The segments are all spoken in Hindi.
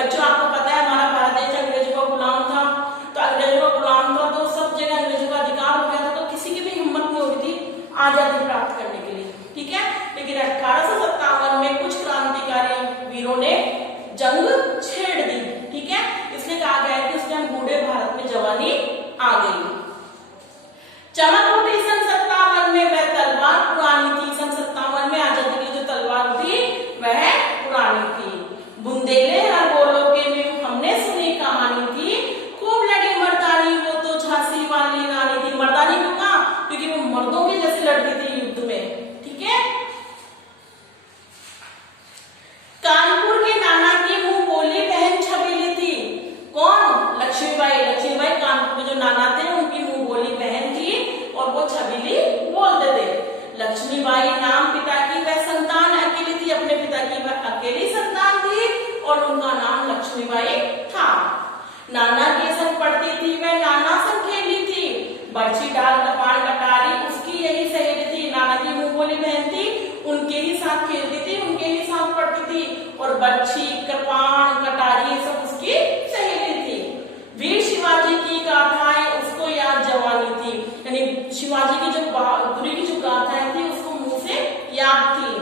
बच्चों आपको पता है हमारा भारत देश अंग्रेजों का गुलाम था, तो अंग्रेजों का गुलाम था तो सब जगह अंग्रेजों का अधिकार हो गया था, तो किसी की भी हिम्मत नहीं हो रही थी आजादी प्राप्त करने के लिए, ठीक है। लेकिन 1857 में कुछ क्रांतिकारी वीरों ने जंग छेड़ दी, ठीक है। इसलिए कहा गया है कि उस टाइम बूढ़े भारत में जवानी आ गई। चमक उठी सन 57 में, वह तलवार पुरानी थी। सन 57 में आजादी की जो तलवार थी वह पुरानी थी। बुंदेले हर बोलो के में हमने सुनी कहानी थी, खूब लड़ी मर्दानी वो तो झांसी वाली रानी थी। मर्दानी क्यों कहा? क्योंकि वो मर्दों के जैसे लड़ती थी युद्ध में, ठीक है। कानपुर के नाना की मुंह बोली बहन छबीली थी। कौन? लक्ष्मीबाई। लक्ष्मीबाई कानपुर के जो नाना थे उनकी मुंह बोली बहन थी और वो छबीली बोलते थे। लक्ष्मीबाई नाम पिता की वह संतान अकेली थी, अपने पिता की वह अकेली संतान थी और उनका नाम लक्ष्मीबाई था। नाना के संग पढ़ती थी वह, नाना संग खेली थी, बर्छी डाल कपाल कटारी उसकी यही सहेली थी। नाना की मुंह बोली बहन थी, उनके ही साथ खेलती थी, उनके ही साथ पढ़ती थी और बर्छी कृपाण कटारी सब उसकी सहेली थी। वीर शिवाजी की गाथाएं उसको याद जवानी थी, यानी शिवाजी की जो बहादुरी की जो गाथाएं थी उसको मुंह से याद थी।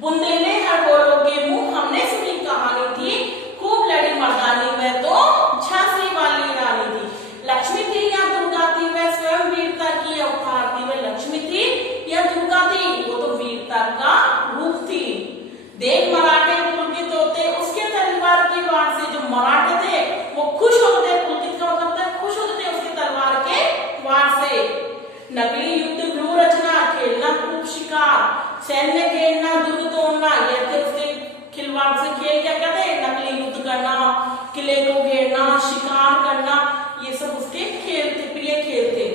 बुंदेले हर बोलो के मुंह हमने सुनी कहानी थी, खूब लड़ी मर्दानी वह तो झांसी वाली रानी थी। लक्ष्मी थी या दुर्गा थी वह स्वयं वीरता की अवतार थी। वह लक्ष्मी थी या दुर्गा थी, वो तो वीरता का रूप थी। देख मराठे पुलकित होते उसके तलवार की वार से। जो मराठे थे वो खुश होते, पुलकित का मतलब था खुश होते थे उसके तलवार के वार से। नकली युद्ध गृह रचना, खेलना खूब शिकार, सैन्य घेरना दुर्ग तोड़ना, ये थे उसके खिलवाड़ से खेल। क्या कहते हैं? नकली युद्ध करना, किले को घेरना, शिकार करना, ये सब उसके खेल थे, प्रिय खेल थे।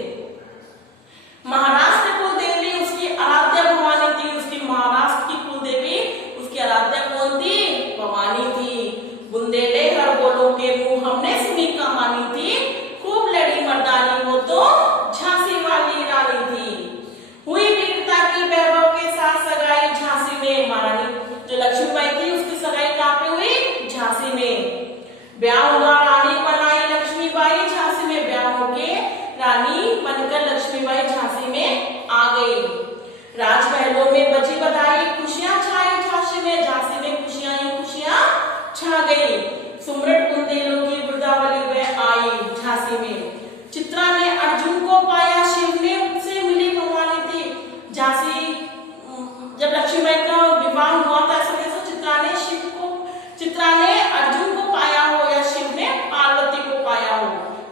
महाराष्ट्र कुलदेवी उसकी आराध्या भवानी थी। उसकी महाराष्ट्र की कुलदेवी उसकी आराध्या कौन थी? भवानी थी। बुंदेले हर बोलो के मुंह हमने सुनी कहानी थी, खूब लड़ी मर्दानी वो तो झांसी वाली रानी थी। हुई वीरता की वैभव के साथ सगाई झांसी में। महारानी जो लक्ष्मीबाई थी उसकी सगाई कहाँ पे हुई? झांसी में। ब्याह हुआ, रानी बनाई लक्ष्मीबाई झांसी में। ब्याह होके रानी बनकर लक्ष्मीबाई झांसी में आ गई। राजमहलों में बजी बधाई, खुशियां छाई झांसी में। झांसी में खुशियां ही खुशियां छा गई। सुमरट बुंदेलों की वृंदावली वह आई झांसी में। चित्रा ने अर्जुन को पाया, शिव ने उससे मिली भवानी थी। झांसी जब लक्ष्मीबाई का विवाह हुआ था ऐसा कैसे चित्रा ने अर्जुन को पाया हो या शिव ने पार्वती को पाया हो।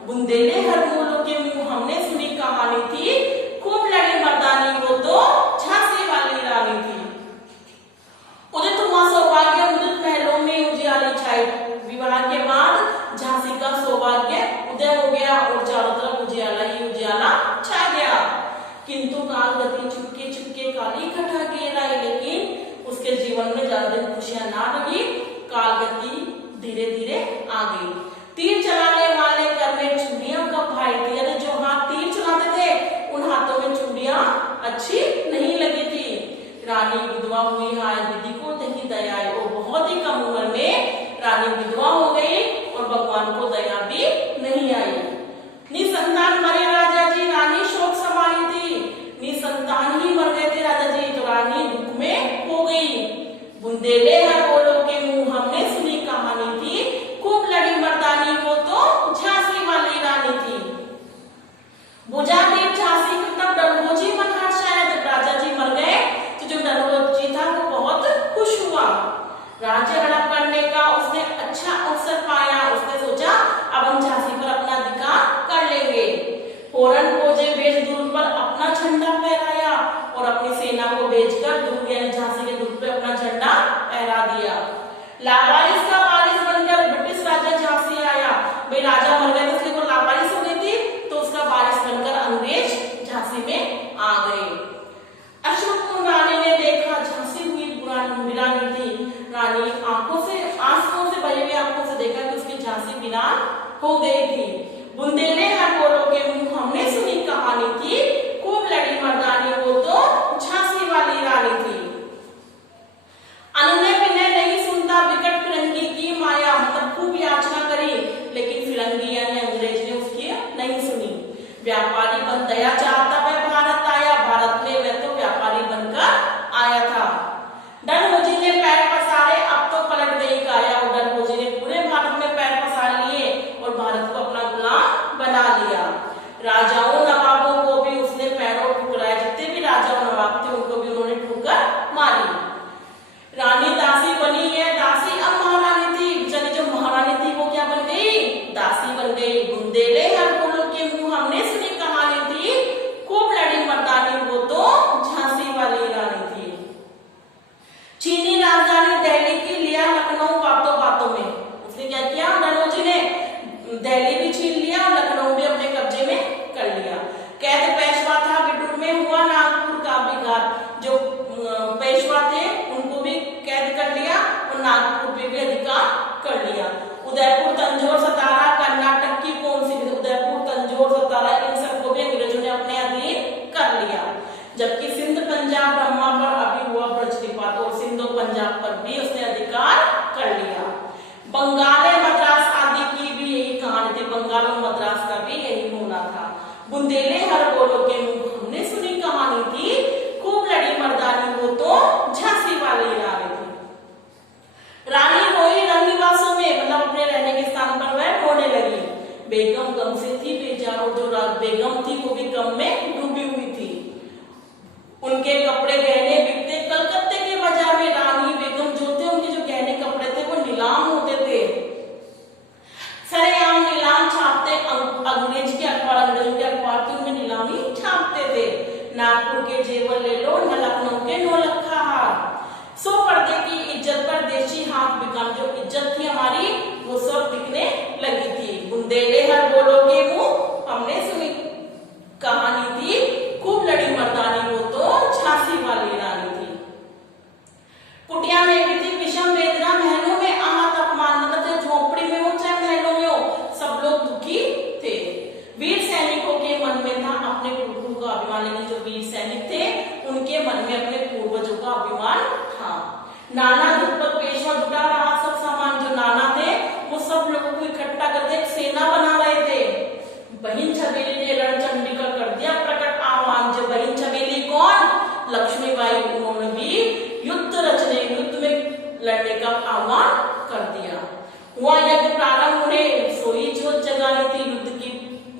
बुंदेले हर बोलो के मुंह हमने सुनी कहानी थी, खूब लड़ी मर्दानी वो तो झांसी वाली रानी थी। उदित हुआ सौभाग्य, उदित महलों में उजियाली छाई। विवाह के बाद झांसी का सौभाग्य उदय हो गया और चारों तरफ उजियाला ही उजियाला छा गया। किंतु काल गति चुपके चुपके काली घटा घेर आई, लेकिन उसके जीवन में ज्यादा दिन खुशियां ना लगी। काल गति धीरे धीरे आ गई। तीर चलाने वाले कर में चूड़ियां कब भाई थी, यानी जो हाथ तीर चलाते थे उन हाथों में चूड़ियां अच्छी नहीं लगी थी। रानी विधवा हुई, हाय विधि को नहीं दया आई। वो बहुत ही कम उम्र में रानी विधवा हो गई और भगवान को दया भी नहीं आई। निसंतान मरे राजा जी, रानी शोक संभाली थी। निसंतान ही मर गए थे राजा जी, तो रानी दुख में हो गई। बुंदेले हर बोलो के मुंह हमने सुनी कहानी थी, खूब लड़ी मर्दानी वो तो झांसी वाली रानी थी। बुझा देव झांसी तब डलहौजी मन हर्षाया। जब राजा जी मर गए तो जो डलहौजी था वो बहुत खुश हुआ। राज्य हड़प करने का उसने अच्छा अवसर पाया। उसने सोचा अब हम झांसी पर अपना अधिकार कर लेंगे। फौरन खोजे बेच दुर्ग पर अपना झंडा फहराया और अपनी सेना को भेजकर दुर्ग यानी झांसी के दुर्ग पे अपना झंडा फहरा दिया। लावारिस का वारिस बनकर ब्रिटिश राजा झांसी आया। भाई राजा मर गए थे, वो लावारिस हो गई थी, तो उसका वारिस बनकर अंग्रेज झांसी में आ गए। अशोक रानी ने देखा झांसी हुई वीरानी थी। रानी आंखों से आंसुओं से भरी हुई आंखों से देखा कि उसकी झांसी वीरान हो गई थी। बुंदेले हर बोलो के मुंह हमने सुनी कहानी थी, खूब लड़ी मर्दानी वो तो झांसी वाली रानी थी। अनुनय विनय नहीं सुनता, विकट फिरंगी की दया चाहता वह भारत आया, भारत में वह तो व्यापारी बनकर आया था। डलहौजी ने पैर पसारे, अब तो पलट नहीं खाया, और डलहौजी ने पूरे भारत में पैर पसार लिए और भारत को अपना गुलाम बना लिया। राजाओं नवाबों को भी उसने पैरों ठुकराया, जितने भी राजा और नवाब थे उनको भी उन्होंने ठोकर मारी। रानी दासी बनी है, दासी अब महारानी थी, बेचारी जो महारानी थी वो क्या बन गई, दासी बन गई। बुंदेले हर बोलो के मुंह हमने सुनी कहानी थी, खूब लड़ी मर्दानी वो तो झांसी वाली रानी थी। चीनी राजधानी दिल्ली की लिया लखनऊ बातों बातों में, उसने क्या किया, डलहौजी ने दिल्ली भी छीन लिया और लखनऊ भी अपने कब्जे में कर लिया। कैद पेशवा था बिडूर में, हुआ नागपुर का भी घात, जो पेशवा थे उनको भी कैद कर लिया और नागपुर पे भी अधिकार कर लिया। उदयपुर, तंजौर, सतारा, कर्नाटक की कौन सी, उदयपुर, तंजौर, सतारा, इन सबको भी अंग्रेजों ने अपने अधीन कर लिया। जबकि सिंध, पंजाब, ब्रह्मा पर अभी हुआ ब्रजपात और सिंध और पंजाब पर भी उसने अधिकार कर लिया। बंगाल, मद्रास आदि की भी यही कहानी थी, बंगाल और मद्रास का भी यही होना था। बुंदेले हर बोलो के मुंह हमने सुनी कहानी थी, खूब लड़ी मर्दानी वो तो झांसी वाली रानी थी। रानी रोई रंगनिवासों में, मतलब अपने रहने के स्थान पर वह रोने लगी। बेगम गम से थी बेजार, और जो बेगम थी वो भी गम में डूबी हुई थी। उनके कपड़े गहने बिकते कलकत्ते के बाजार में। रानी बेगम जो थे उनके जो गहने कपड़े थे वो नीलाम होते थे, सरेआम नीलाम छापते, अंग्रेज के अखबार, अंग्रेजों के अखबार थे उनमें नीलामी छापते थे। नागपुर के जेवर ले लो, न लखनऊ के नौलखा हार, सो पर्दे की इज्जत पर देशी हाथ बिकाम, जो इज्जत थी हमारी वो सब बिकने लगी थी। बुंदेले हर बोलो के मुंह हमने सुनी कहानी थी, खूब लड़ी मर्दानी वो तो झांसी वाली रानी थी। कुटिया में भी थी विषम वेदना, महलों में आहत अपमान, मतलब झोपड़ी में हो चाहे महलों में हो सब लोग दुखी थे। वीर सैनिकों के मन में था अपने पूर्वजों का अभिमान, लेकिन जो वीर सैनिक थे उनके मन में अपने पूर्वजों का अभिमान था। नाना दुख पर पेशवा जुटा रहा सब सामान, जो नाना थे वो सब लोगों को इकट्ठा करके एक सेना बना रहे थे। बहिन छबीली ने रणचंडी का कर दिया प्रकट आह्वान, जो बहिन छबीली कौन, लक्ष्मीबाई, उन्होंने भी युद्ध रचने, युद्ध में लड़ने का आह्वान कर दिया। हुआ यज्ञ प्रारंभ, उन्हें सोई जोत जगानी थी, युद्ध की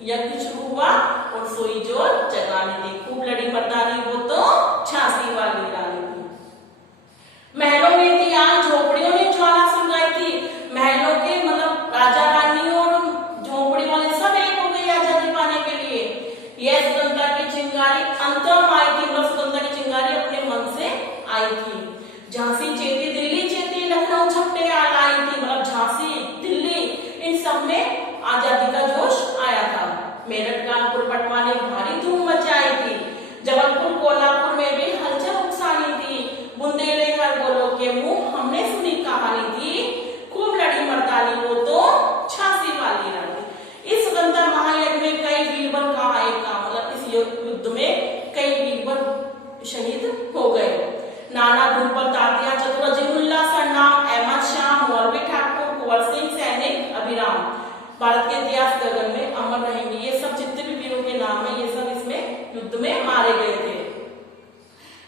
यज्ञ शुरू हुआ और सोई जोत जगानी थी। खूब लड़ी मर्दानी वो तो झांसी वाली रानी थी। महलों में थी आग, झोपड़ियों ने ज्वाला सुलगाई थी। महलों के मतलब राजा रानी और झोपड़ी वाले सब एक हो गए आजादी पाने के लिए। यह स्वतंत्रता की चिंगारी अंतरम आई थी, मतलब स्वतंत्रता की चिंगारी अपने मन से आई थी। झांसी चेती, दिल्ली चेती, लखनऊ छपटे आई थी, मतलब झांसी, दिल्ली, इन सब में आजादी का जोश आया था। मेरठ, कानपुर, पटवा ने भारी धूम मचाई थी। जबलपुर, कोल्हापुर में भी हलचल उकसानी थी। बुंदेले हर बोलो के मुंह हमने सुनी कहानी थी, खूब लड़ी मर्दानी वो तो झांसी वाली रानी। इस स्वतंत्रता महायज्ञ में कई वीरवर का आएगा, मतलब इस युद्ध में कई वीरवर शहीद हो गए। नाना ध्रुपद, तात्या, चतुर, जिनुल्लाह, सरनाम, अहमद शाह, मौलवी ठाकुर, कुंवर सिंह, सैनिक, अभिराम, भारत के इतिहास गगन में अमर रहेंगे। ये सब जितने भी वीरों के नाम है ये सब इसमें युद्ध में मारे गए थे।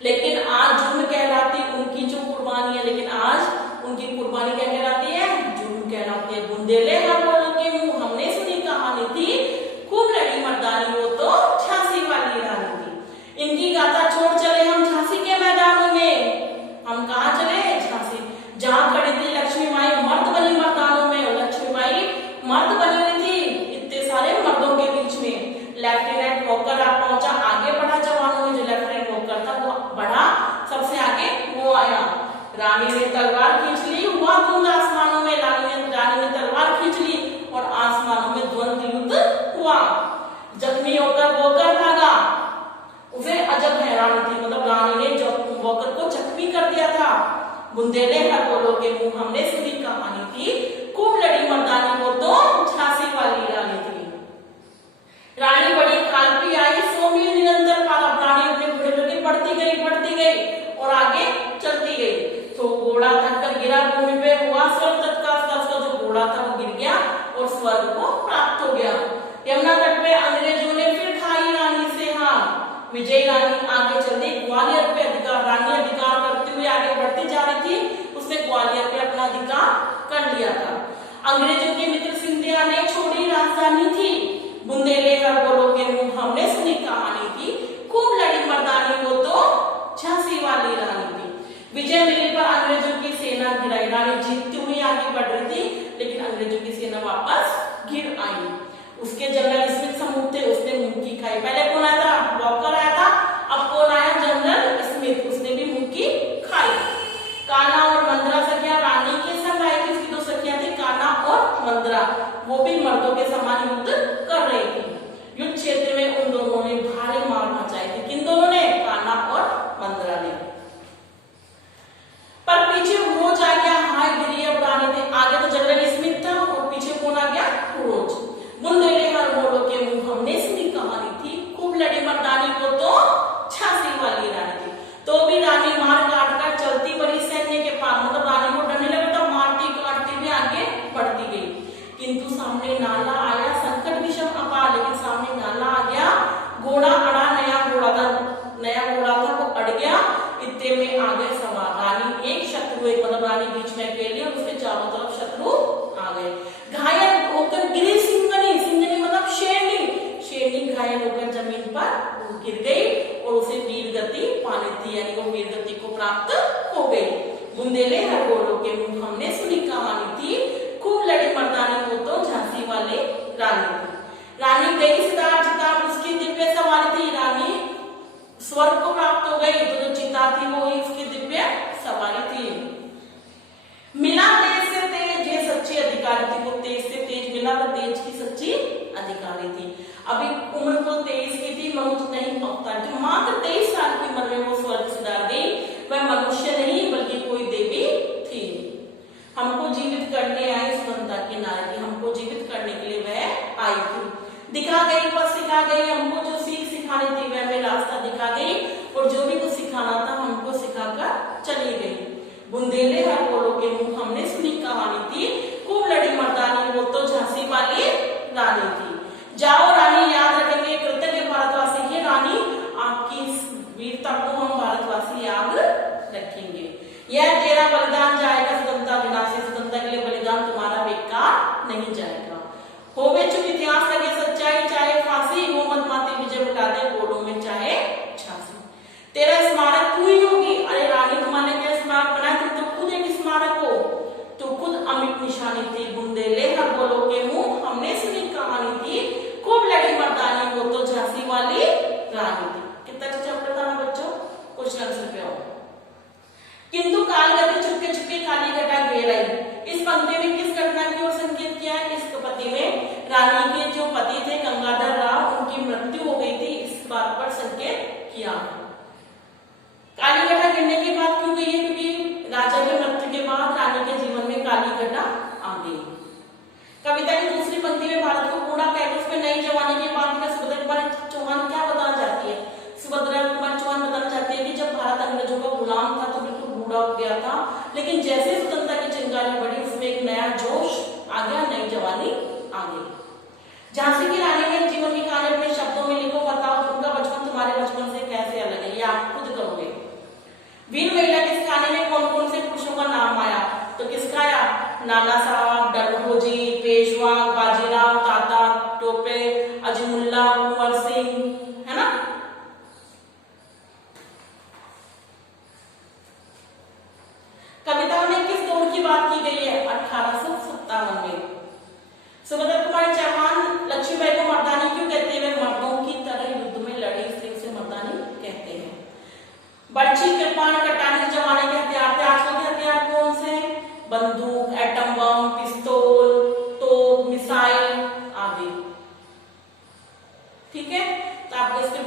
लेकिन आज जुर्म कहलाती उनकी जो कुर्बानी है, लेकिन आज उनकी कुर्बानी क्या कहलाती है, जुर्म कहलाती है। बुंदेले हर बोलो के मुंह हमने सुनी कहानी थी, खूब लड़ी मर्दानी वो तो झांसी वाली रानी थी। इनकी गाथा छोड़ चले हम झांसी के मैदानों में, हम कहाँ चले, झांसी, जहाँ खड़ी थी लक्ष्मीबाई मर्द बनी मर्दानों में। लक्ष्मीबाई मर्द बनी हुई थी इतने सारे मर्दों के बीच में। लेफ्टिनेंट वॉकर आप पहुंचा, आगे बढ़ा जवानों में, जो लेफ्टिनेंट वॉकर था वो बढ़ा सबसे आगे, वो आया। रानी ने तलवार खींच ली, हुआ धुंध आसमानों में। रानी ने तलवार खींच ली और आसमानों में द्वंद्व युद्ध हुआ। जख्मी होकर वॉकर भागा, उसे अजब हैरानी थी, मतलब रानी ने वॉकर को जख्मी कर दिया था। बुंदेले हर बोलो के मुंह हमने सुनी कहानी थी, खूब लड़ी मर्दानी वो तो झांसी वाली रानी थी। रानी बड़ी कालपी आई, 100 मील निरंतर पाला। रानी अपने घोड़े पर बढ़ती गई और आगे चलती गई। तो घोड़ा थककर गिरा भूमि पे, हुआ स्वर्ग तत्काल, उसका जो घोड़ा था वो गिर गया और स्वर्ग को प्राप्त हो गया। यमुना तट पे अंग्रेजों ने फिर खाई रानी से अंग्रेजों के मित्र सिंधिया ने छोड़ी राजधानी थी, बुंदेले हर बोलो के मुंह हमने सुनी कहानी थी, खूब लड़ी मर्दानी वो तो झांसी वाली रानी थी। विजय मिलने पर अंग्रेजों की सेना गिराई, रानी जीतती हुई आगे बढ़ रही थी, लेकिन अंग्रेजों की सेना वापस गिर आई। उसके जनरल स्मिथ समूह थे, उसने मुक्की खाई। पहले कौन आया था? वॉकर आया था, अब कौन आया? जनरल स्मिथ, उसने भी मुक्की खाई। कान्हा और मंद्रा सखिया रानी के संग आई थी, उसकी दो सखियां थी कान्हा और मंद्रा, वो भी मर्दों के समान युद्ध कर रही थी। युद्ध क्षेत्र में उन दोनों ने भारी मार मचाई थी। किन दोनों ने? कान्हा और मंद्रा ने। पर पीछे रोज आ गया, हाय गिरी अब रानी थे। आगे तो जनरल स्मिथ था और पीछे कौन आ गया? रोज। बुंदेले हर बोलो के मुंह हमने सुनी कहानी थी, खूब लड़ी मर्दानी को तो झांसी वाली रानी थी। तो भी रानी मार काट कर चलती बड़ी सैन्य के पास, मतलब रानी को डरने लगा तो मारती काटती भी आगे बढ़ती गई। किंतु सामने नाला आया, संकट विषम अपार, लेकिन सामने नाला आ गया, घोड़ा अड़ा, नया घोड़ा था वो अड़ गया, इतने में आ गए सवार। रानी एक शत्रु, एक मतलब रानी बीच में अकेली और उसके चारों तरफ शत्रु आ गए। घायल होकर गिरी सिंहनी, सिंहनी मतलब शेरनी घायल होकर जमीन पर गिर गई और उसे वीर गति पानी थी, यानी वो वीर गति को प्राप्त हो गई। बुंदेले हर बोलो के मुंह हमने सुनी कहानी थी, खूब लड़ी मर्दानी वो तो झांसी वाले रानी थी। रानी गई सितार चितार, उसकी दिव्य सवारी थी। रानी स्वर्ग को प्राप्त हो गई, तो जो चिता थी वो ही उसकी दिव्य सवारी थी। मिला तेज से तेज, ये सच्ची अधिकारी थी, वो तेज से तेज मिला, वो तेज की सच्ची अधिकारी थी। अभी उम्र तो 23 की थी, मनुष्य नहीं अवतार थी, मात्र 23 साल की उम्र में वो स्वर्ग सिधार गई। वह मनुष्य नहीं बल्कि कोई देवी थी। हमको जीवित करने आई सुगंधा की नारी थी, हमको जीवित करने के लिए वह आई थी। दिखा गई, बस सिखा गई, हमको जो सीख सिखानी थी वह हमें रास्ता दिखा गई, और जो भी कुछ सिखाना था हमको सिखाकर चली गई। बुंदेले हर बोलो के मुंह हमने सुनी कहानी थी, खूब लड़ी मर्दानी वो तो झांसी वाली रानी थी। जाओ रानी, याद रखेंगे कृतज्ञ भारतवासी की रानी, आपकी वीरता को हम भारतवासी याद रखेंगे। यह तेरा बलिदान जाएगा स्वतंत्रता विनाशी, स्वतंत्रता के लिए बलिदान तुम्हारा बेकार नहीं जाएगा। होवे चुप इतिहास लगे सच्चाई, चाहे फांसी हो मत माती विजय मिटा दे गोलों में चाहे झांसी। तेरा स्मारक तू ही होगी। अरे रानी, तुम्हारे क्या स्मारक बनाया? तुम तो खुद एक स्मारक हो, तो खुद अमिट निशानी थी। बुंदेले हर बोलो के मुंह हमने सुनी कहानी थी, खूब लड़ी मर्दानी वो तो झांसी वाली रानी थी। कितना अच्छा चैप्टर था ना बच्चों? क्वेश्चन आंसर पे आओ। किंतु काल गति चुपके चुपके काली घटा घेर आई। इस पंक्ति में किस घटना की ओर संकेत किया है? इस पंक्ति में रानी के जो पति थे गंगाधर राव, उनकी मृत्यु हो गई थी, इस बात पर संकेत किया। काली घटा गिरने की बात क्यों गई है? क्योंकि राजा के मृत्यु के बाद रानी के जीवन में काली घटा आ गई। कविता की दूसरी पंक्ति में भारत को कूड़ा कैक्टस में नई जवानी की बात में सुभद्रा कुमार चौहान क्या बताना चाहती है? सुभद्रा कुमार चौहान बताना चाहती है कि जब भारत अंग्रेजों का गुलाम था तो बिल्कुल बूढ़ा हो गया था, लेकिन जैसे स्वतंत्रता की चिंगारी बढ़ी उसमें एक नया जोश आ गया, नई जवानी आ गई। झांसी की रानी के जीवन की कहानी अपने शब्दों में लिखो, बताओ उनका बचपन तुम्हारे बचपन से कैसे अलग है, ये आप खुद करोगे। वीर महिला किस कहानी में कौन कौन से पुरुषों का नाम आया? तो किसका आया? नाना साहब, डलहौजी, पेशवा, बाजीराव, ताता टोपे, अजमुल्ला, कुंवर सिंह, है ना? कविता में किस दौर की बात की गई है? 1857 में। सुभद्रा कुमारी चौहान लक्ष्मीबाई को मर्दानी क्यों कहते हैं? वे मर्दों की तरह युद्ध में लड़ी, इसलिए उसे मर्दानी कहते हैं। बर्छी, कृपाण, कटाने के जमाने के हथियार थे। आजकल के हथियार कौन से? बंदूक, एटम बम, पिस्तौल, तोप, मिसाइल आदि। ठीक है, तो आपको इसके